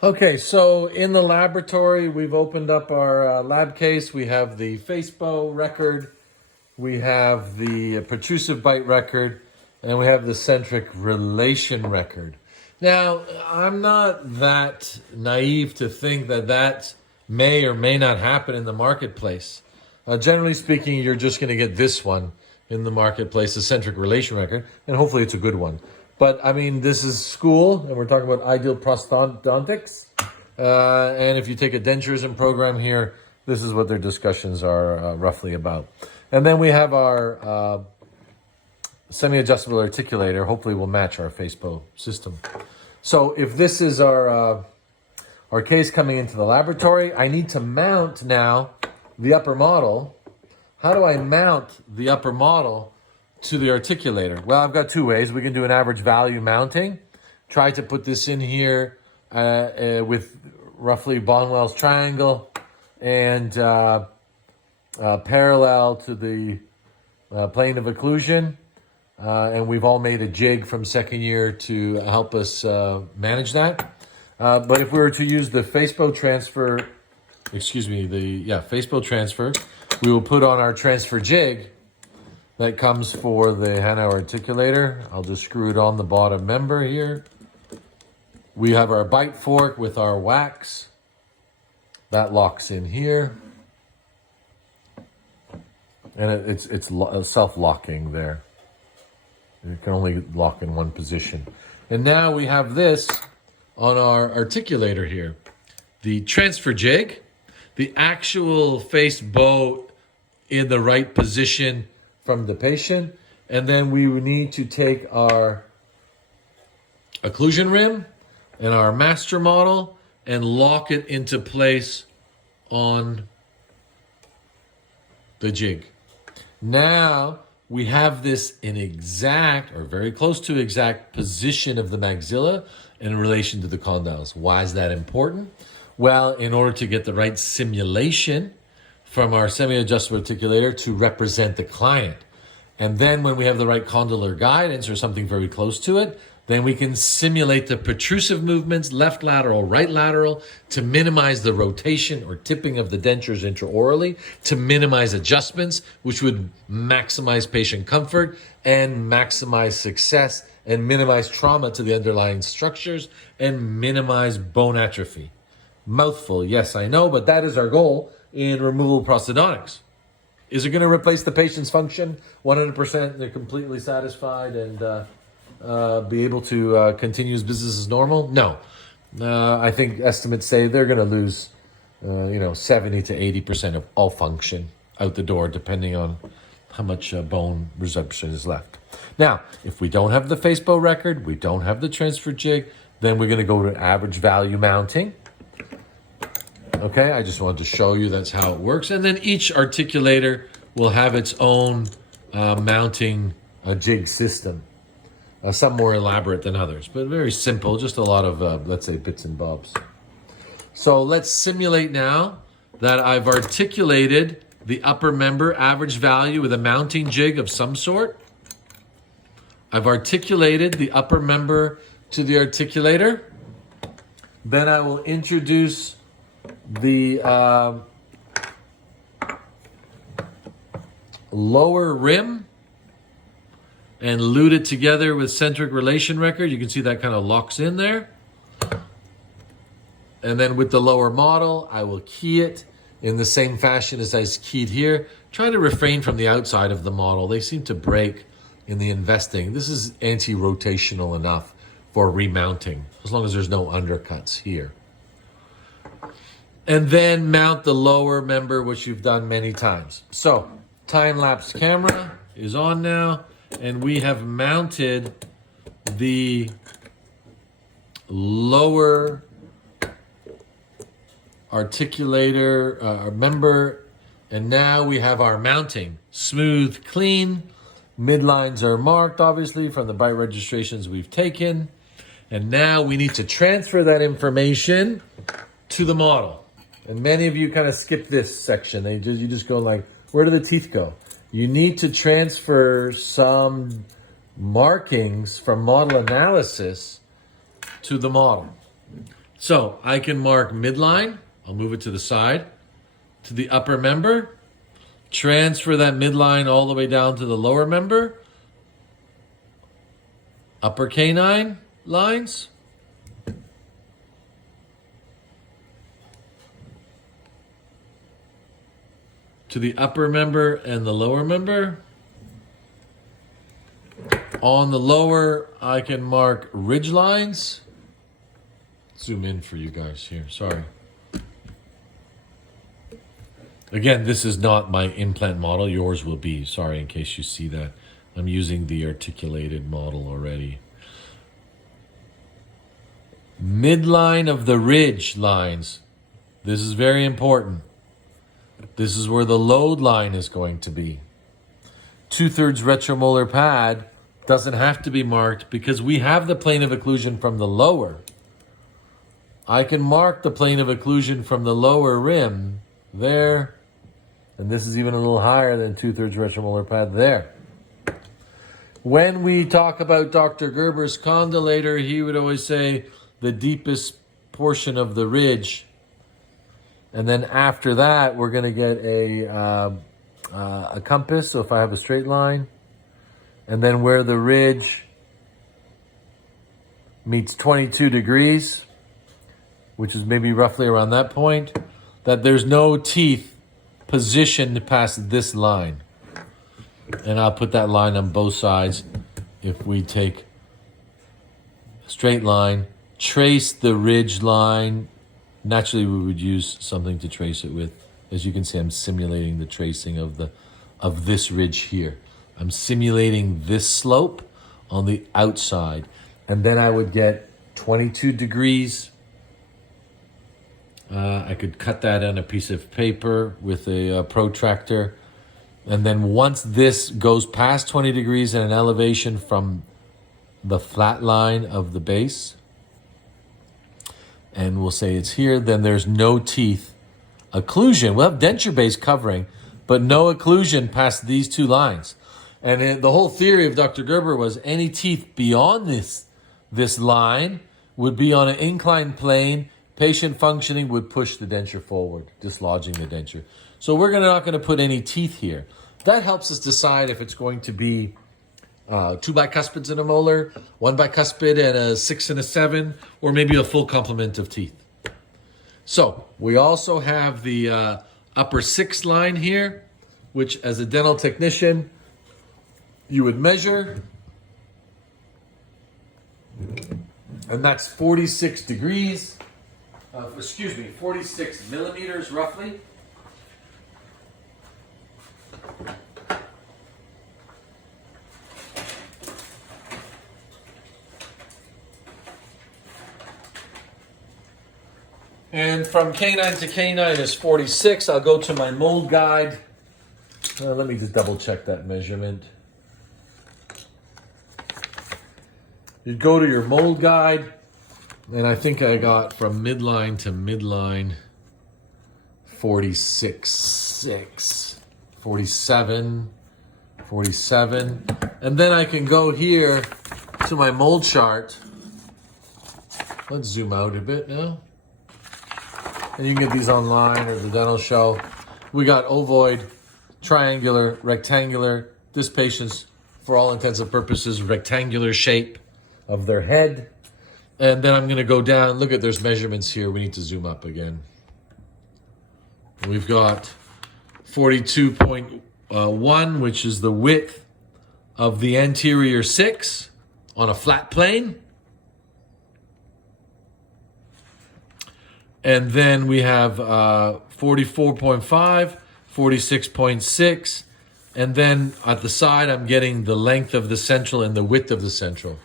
Okay, so in the laboratory, we've opened up our lab case. We have the FACEBO record, we have the protrusive bite record, and we have the centric relation record. Now, I'm not that naive to think that that may or may not happen in the marketplace. Generally speaking, you're just going to get this one in the marketplace, the centric relation record, and hopefully it's a good one. But I mean, this is school, and we're talking about ideal prosthodontics. And if you take a denturism program here, this is what their discussions are roughly about. And then we have our semi-adjustable articulator. Hopefully will match our FACEBO system. So if this is our case coming into the laboratory, I need to mount now the upper model. How do I mount the upper model to the articulator? Well, I've got two ways. We can do an average value mounting. Try to put this in here with roughly Bonwell's triangle and parallel to the plane of occlusion. And we've all made a jig from second year to help us manage that. But if we were to use the FACEBO transfer, FACEBO transfer, we will put on our transfer jig that comes for the Hanau articulator. I'll just screw it on the bottom member here. We have our bite fork with our wax. That locks in here. And it's self-locking there. It can only lock in one position. And now we have this on our articulator here. The transfer jig, the actual FACEBO in the right position from the patient. And then we need to take our occlusion rim and our master model and lock it into place on the jig. Now we have this in exact or very close to exact position of the maxilla in relation to the condyles. Why is that important? Well, in order to get the right simulation from our semi-adjustable articulator to represent the client. And then when we have the right condylar guidance or something very close to it, then we can simulate the protrusive movements, left lateral, right lateral, to minimize the rotation or tipping of the dentures intraorally, to minimize adjustments, which would maximize patient comfort and maximize success and minimize trauma to the underlying structures and minimize bone atrophy. Mouthful, yes, I know, but that is our goal in removable prosthodontics. Is it going to replace the patient's function? 100%, they're completely satisfied and be able to continue his business as normal? No. I think estimates say they're going to lose 70 to 80% of all function out the door, depending on how much bone resorption is left. Now, if we don't have the FACEBO record, we don't have the transfer jig, then we're going to go to average value mounting. Okay, I just wanted to show you that's how it works. And then each articulator will have its own mounting jig system. Some more elaborate than others, but very simple, just a lot of, let's say, bits and bobs. So let's simulate now that I've articulated the upper member average value with a mounting jig of some sort. I've articulated the upper member to the articulator. Then I will introduce the lower rim and lute it together with centric relation record. You can see that kind of locks in there. And then with the lower model, I will key it in the same fashion as I keyed here. Try to refrain from the outside of the model. They seem to break in the investing. This is anti-rotational enough for remounting, as long as there's no undercuts here. And then mount the lower member, which you've done many times. So, time-lapse camera is on now, and we have mounted the lower articulator member, and now we have our mounting. Smooth, clean. Midlines are marked, obviously, from the bite registrations we've taken. And now we need to transfer that information to the model. And many of you kind of skip this section. You just go like, where do the teeth go? You need to transfer some markings from model analysis to the model. So I can mark midline. I'll move it to the side, to the upper member, transfer that midline all the way down to the lower member, upper canine lines, to the upper member and the lower member. On the lower, I can mark ridge lines. Zoom in for you guys here, sorry. Again, this is not my implant model. Yours will be. Sorry, in case you see that. I'm using the articulated model already. Midline of the ridge lines. This is very important. This is where the load line is going to be. 2/3 retromolar pad doesn't have to be marked because we have the plane of occlusion from the lower. I can mark the plane of occlusion from the lower rim there. And this is even a little higher than 2/3 retromolar pad there. When we talk about Dr. Gerber's condylator, he would always say the deepest portion of the ridge. And then after that, we're going to get a compass. So if I have a straight line, and then where the ridge meets 22 degrees, which is maybe roughly around that point, that there's no teeth positioned past this line. And I'll put that line on both sides. If we take a straight line, trace the ridge line. Naturally, we would use something to trace it with. As you can see, I'm simulating the tracing of this ridge here. I'm simulating this slope on the outside. And then I would get 22 degrees. I could cut that on a piece of paper with a protractor. And then once this goes past 20 degrees at an elevation from the flat line of the base, and we'll say it's here, then there's no teeth occlusion. We'll have denture base covering, but no occlusion past these two lines. And the whole theory of Dr. Gerber was any teeth beyond this line would be on an inclined plane. Patient functioning would push the denture forward, dislodging the denture. So we're not going to put any teeth here. That helps us decide if it's going to be 2 bicuspids and a molar, 1 bicuspid and a 6 and a 7, or maybe a full complement of teeth. So we also have the upper 6 line here, which as a dental technician, you would measure. And that's 46 degrees. 46 millimeters roughly. And from canine to canine is 46. I'll go to my mold guide. Let me just double check that measurement. You go to your mold guide. And I think I got from midline to midline 46, 47. And then I can go here to my mold chart. Let's zoom out a bit now. And you can get these online or the dental show. We got ovoid, triangular, rectangular. This patient's, for all intents and purposes, rectangular shape of their head. And then I'm going to go down. Look at there's measurements here. We need to zoom up again. We've got 42.1, which is the width of the anterior 6 on a flat plane. And then we have 44.5, 46.6. And then at the side, I'm getting the length of the central and the width of the central.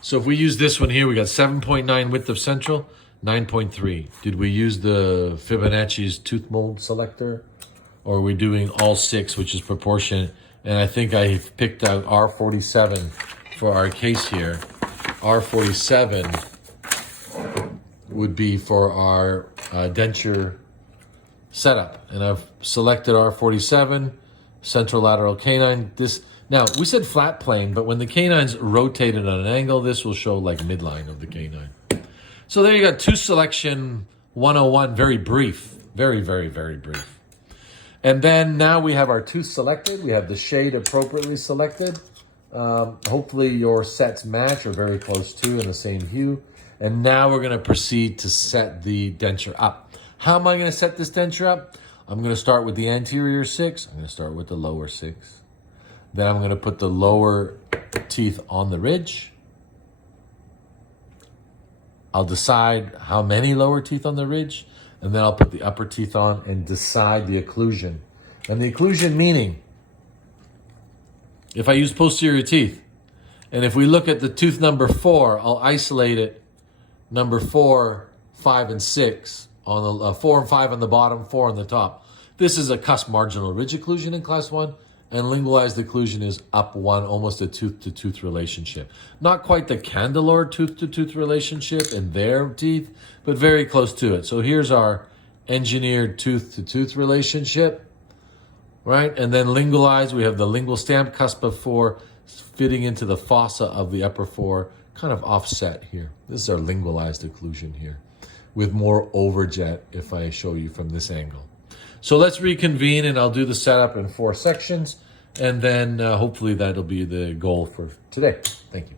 So if we use this one here, we got 7.9 width of central, 9.3. Did we use the Fibonacci's tooth mold selector? Or are we doing all 6, which is proportionate? And I think I picked out R47 for our case here. R47 would be for our denture setup. And I've selected R47, central lateral canine. Now, we said flat plane, but when the canine's rotated on an angle, this will show like midline of the canine. So there you got tooth selection 101, very brief, very, very, very brief. And then now we have our tooth selected. We have the shade appropriately selected. Hopefully your sets match or very close to in the same hue. And now we're going to proceed to set the denture up. How am I going to set this denture up? I'm going to start with the anterior 6. I'm going to start with the lower 6. Then I'm going to put the lower teeth on the ridge. I'll decide how many lower teeth on the ridge, and then I'll put the upper teeth on and decide the occlusion. And the occlusion meaning, if I use posterior teeth, and if we look at the tooth number 4, I'll isolate it, number 4, 5, and 6, on the 4 and 5 on the bottom, 4 on the top. This is a cusp marginal ridge occlusion in class 1. And lingualized occlusion is up 1, almost a tooth-to-tooth relationship. Not quite the candelor tooth-to-tooth relationship in their teeth, but very close to it. So here's our engineered tooth-to-tooth relationship, right? And then lingualized, we have the lingual stamp cusp of 4 fitting into the fossa of the upper 4, kind of offset here. This is our lingualized occlusion here, with more overjet if I show you from this angle. So let's reconvene, and I'll do the setup in 4 sections, and then hopefully that'll be the goal for today. Thank you.